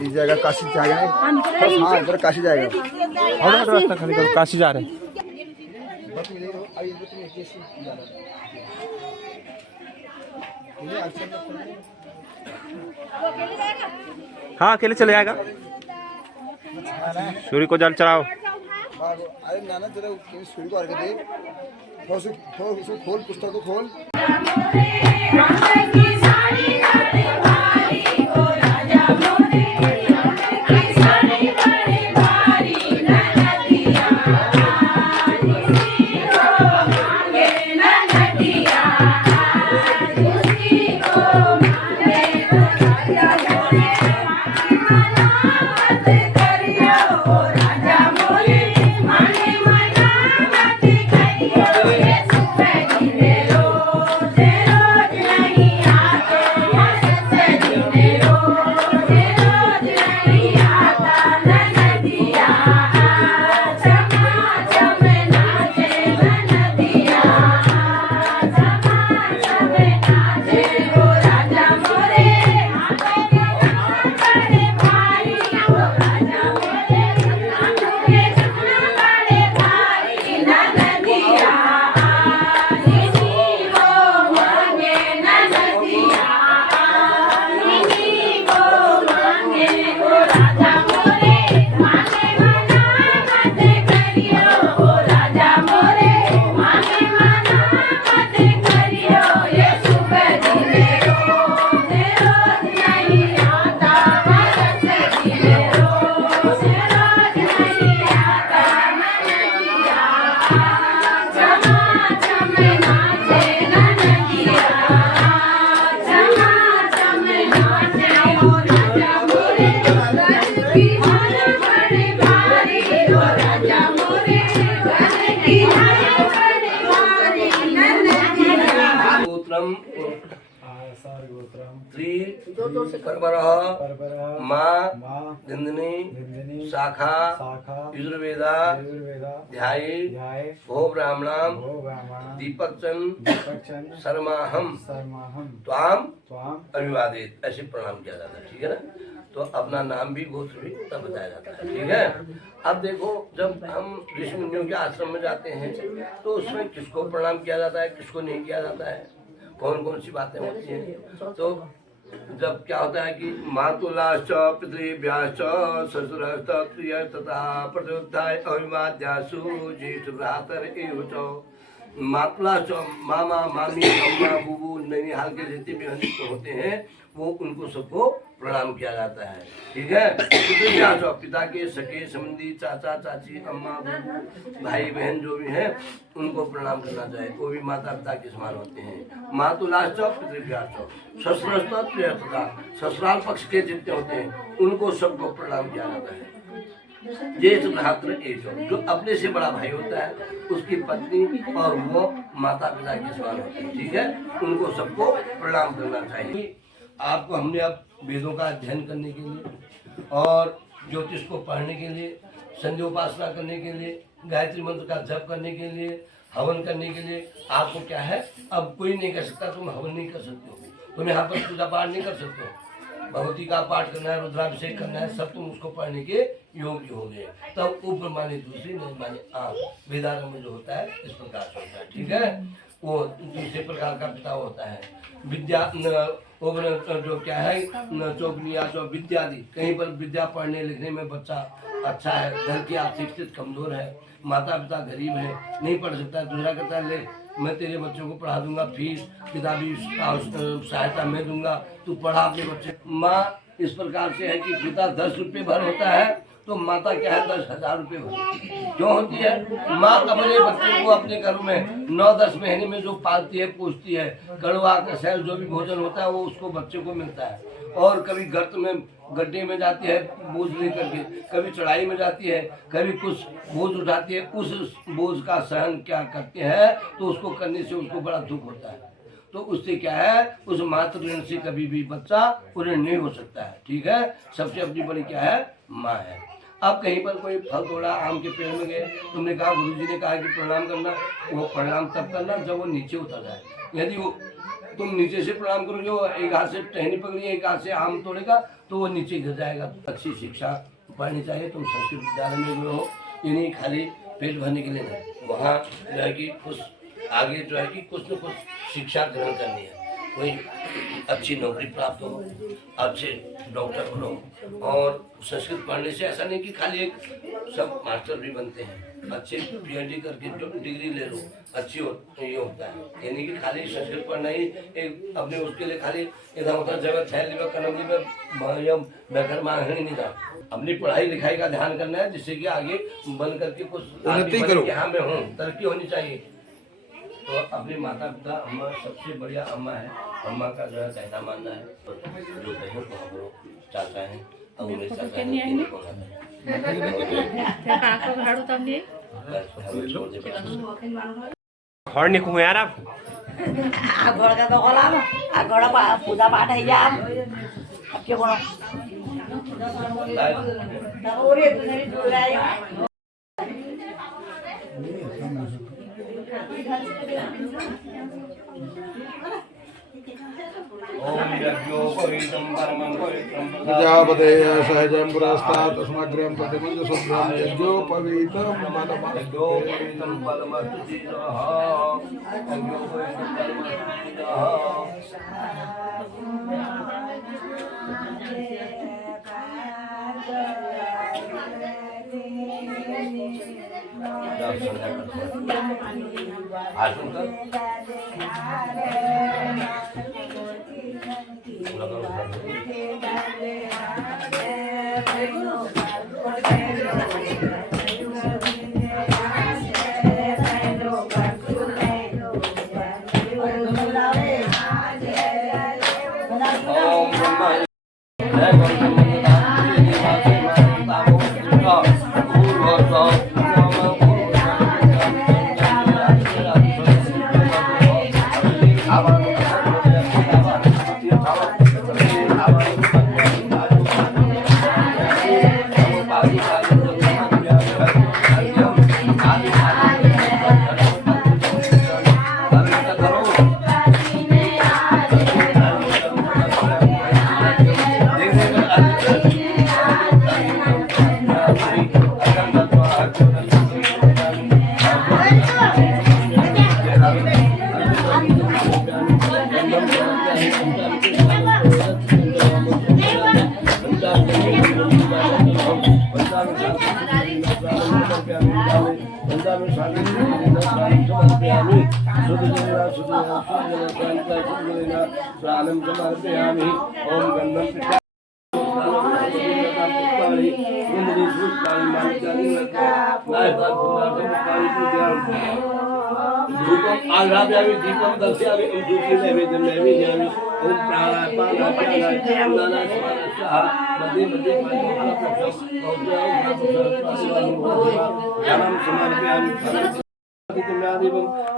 इस जगह काशी जाएगा। हाँ इधर काशी जाएगा। रास्ता खाली करो, काशी जा रहे हैं। हाँ अकेले चले जाएगा। सूर्य को जल चढ़ाओ। अरे नाना जरा सूर्य को अर्घ्य दे। खोल पुस्तक को खोल। नंदिनी शाखा यजुर्वेदा ध्याये भो ब्राह्मणाम दीपक चंद शर्माहम त्वाम अभिवादित, ऐसे प्रणाम किया जाता है। ठीक है ना। तो अपना नाम भी गोत्र भी तब बताया जाता है। ठीक है। अब देखो जब हम ऋषि मुनियों के आश्रम में जाते हैं तो उसमें किसको प्रणाम किया जाता है, किसको नहीं किया जाता है, कौन कौन सी बातें होती हैं। तो जब क्या होता है कि मातुलाश्च पितृभ्याश्च ससुराश्च प्रिय तथा प्रत्युत्थाय अभिवाद्यासु ज्येष्ठ भ्रातर एव च मातला मामा मामी अम्मा बूबू नैनीहाल के जितने भी अनिष्ट होते हैं वो उनको सबको प्रणाम किया जाता है। ठीक है, तो पिता के सके संबंधी चाचा चाची अम्मा बूबू भाई बहन जो भी हैं उनको प्रणाम करना चाहिए, वो भी माता पिता के समान होते हैं। मातुलाश्च पितृभ्याश्च ससुरश्च ससुराल पक्ष के जितने होते हैं उनको सबको प्रणाम किया जाता है। ज्येष्ठ भ्रातृ एक जो अपने से बड़ा भाई होता है उसकी पत्नी और वो माता पिता के समान होते हैं। ठीक है, उनको सबको प्रणाम करना चाहिए। आपको हमने अब वेदों का अध्ययन करने के लिए और ज्योतिष को पढ़ने के लिए, संध्या उपासना करने के लिए, गायत्री मंत्र का जप करने के लिए, हवन करने के लिए आपको क्या है, अब कोई नहीं कर सकता, तुम हवन नहीं कर सकते हो, तुम यहाँ पर पूजा पाठ नहीं कर सकते हो, भगवती का पाठ करना है, रुद्राभिषेक करना है, सब तुम उसको पढ़ने के योग्य हो गए। तब ऊपर माने दूसरी नहीं माने आँख वेदांत में जो होता है इस प्रकार से होता है। ठीक है, वो दूसरे प्रकार का पिता होता है। विद्या जो क्या है चौकनिया जो विद्यादि, कहीं पर विद्या पढ़ने लिखने में बच्चा अच्छा है, घर की आर्थिक स्थिति कमजोर है, माता पिता गरीब है, नहीं पढ़ सकता, दूसरा कहता है ले मैं तेरे बच्चों को पढ़ा दूंगा, फीस किताबी सहायता मैं दूंगा, तू पढ़ा अपने बच्चे। माँ इस प्रकार से है कि पिता 10 रुपये भर होता है तो माता क्या है 10,000 रुपये भर क्यों होती है। माँ अपने बच्चे को अपने घर में 9-10 महीने में जो पालती है पूछती है, कड़वा कसैल जो भी भोजन होता है वो उसको बच्चे को मिलता है। और कभी गर्त में गड्ढे में जाती है बोझ लेकर के, कभी चढ़ाई में जाती है, कभी कुछ बोझ उठाती है, उस बोझ का सहन क्या करते हैं तो उसको करने से उसको बड़ा दुख होता है। तो उससे क्या है, उस मातृ ऋण से कभी भी बच्चा ऋण नहीं हो सकता है। ठीक है, सबसे अपनी बड़ी क्या है, माँ है। अब कहीं पर कोई फल तोड़ा, आम के पेड़ में गए, तुमने कहा गुरुजी ने कहा कि प्रणाम करना, वो प्रणाम तब करना जब वो नीचे उतर जाए। यदि वो तुम नीचे से प्रणाम करोगे, वो एक हाथ से टहनी पकड़ी एक हाथ से आम तोड़ेगा तो वो नीचे गिर जाएगा। अच्छी शिक्षा पढ़नी चाहिए। तुम संस्कृत विद्यालय में जो हो, यानी खाली पेट भरने के लिए नहीं, वहाँ जो है कि कुछ आगे जो है कि कुछ न कुछ शिक्षा ग्रहण करनी है, कोई अच्छी नौकरी प्राप्त हो, अच्छे डॉक्टर बनो। और संस्कृत पढ़ने से ऐसा नहीं कि खाली एक सब मास्टर भी बनते हैं, अच्छे PhD करके जो डिग्री ले लो अच्छी ये होता है। यानी कि खाली संस्कृत पढ़ना ही एक अपने उसके लिए खाली इधर उधर जगह फैल कलम बेकर मांगने नहीं था। अपनी पढ़ाई लिखाई का ध्यान करना है जिससे कि आगे बन करके कुछ यहाँ में हूँ, तरक्की होनी चाहिए। तो अपने माता पिता अम्मा सबसे बढ़िया अम्मा है, अम्मा का जो है कहना मानना है। जो कहें तो चाचा है, अब मेरे चाचा घर निकू यार आप घर का तो खोला घर पूजा पाठ है यार अब क्यों करो प्रजापते सहजं पुरस्तात् तस्माग्र्यं प्रतिमञ्जसुभ्रं यज्ञोपवीतं स्नानं समर्पयामि ओम गंधं धूपम आघ्रापयामि दीपम दर्शयामि धूपे नैवेद्यं नैवेद्यामि ओम प्राणायाम स्वाहा मध्ये मध्ये ज्ञानं समर्पयामि फलम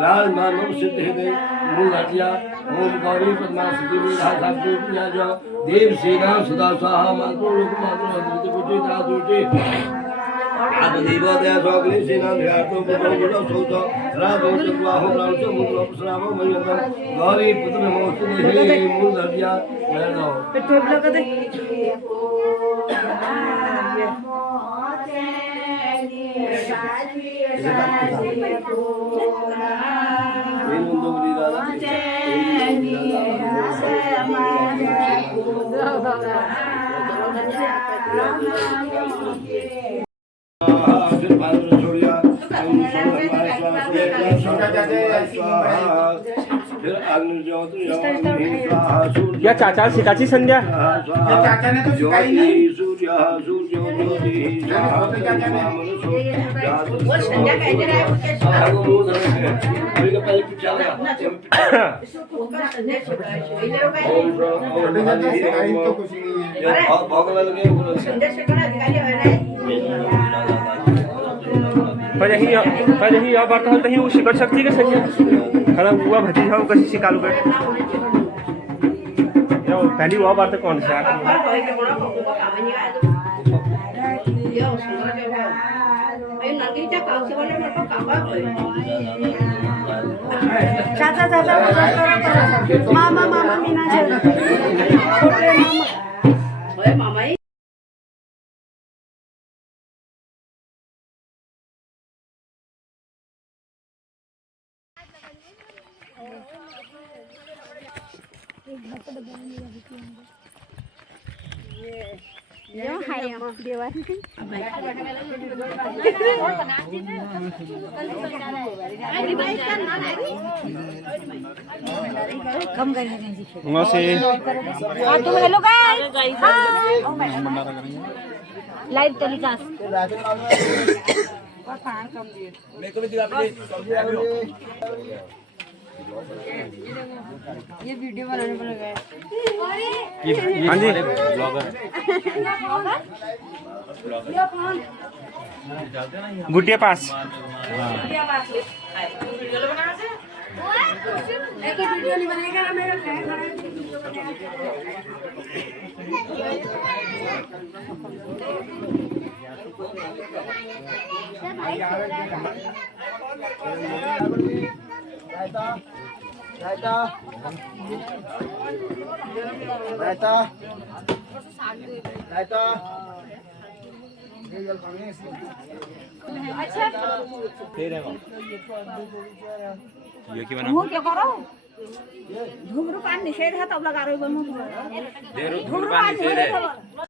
राजमानव सिद्ध हृदय मूल हटिया ओम गौरी पद्मा सिद्धि राधाकृष्ण पूजा जो देव सेना सदा स्वाहा मातृ लोक मातृ अद्भुत पूजित राजोटे आदिदेव दया स्वागले सेना ध्यातो पुरो गुरो सोतो राधो चक्वाहो रामचो मुद्रो श्रावो मयंतम गौरी पुत्र नमोस्तु हे मूल हटिया नैनो पेट्रोल लगा दे या चाचा शिकाची संध्या चाचाने तो सिखाई नहीं। वो संध्या कहते रहे उसके सिखाई तो कुछ नहीं है। संध्या से करा अधिकारी है रे पण ही या बात हल तही शिकत शकते का संध्या खरा हुआ भजी जाऊ कशी शिकालू काय यो पहली हुआ बात कौन सा चाचा चाचा मामा मामा मीना मामा देवा कम वहाँ से तुम हेलो गाइस लाइव टेलीकास्ट ये वीडियो बनाने पर लगा है। हाँ जी गुटिया पास वीडियो नहीं बनेगा मेरा रायता रायता रायता रायता अच्छा ये की बना वो क्या करो धूम्रपान निषेध है तब लगा रहे हो धूम्रपान निषेध है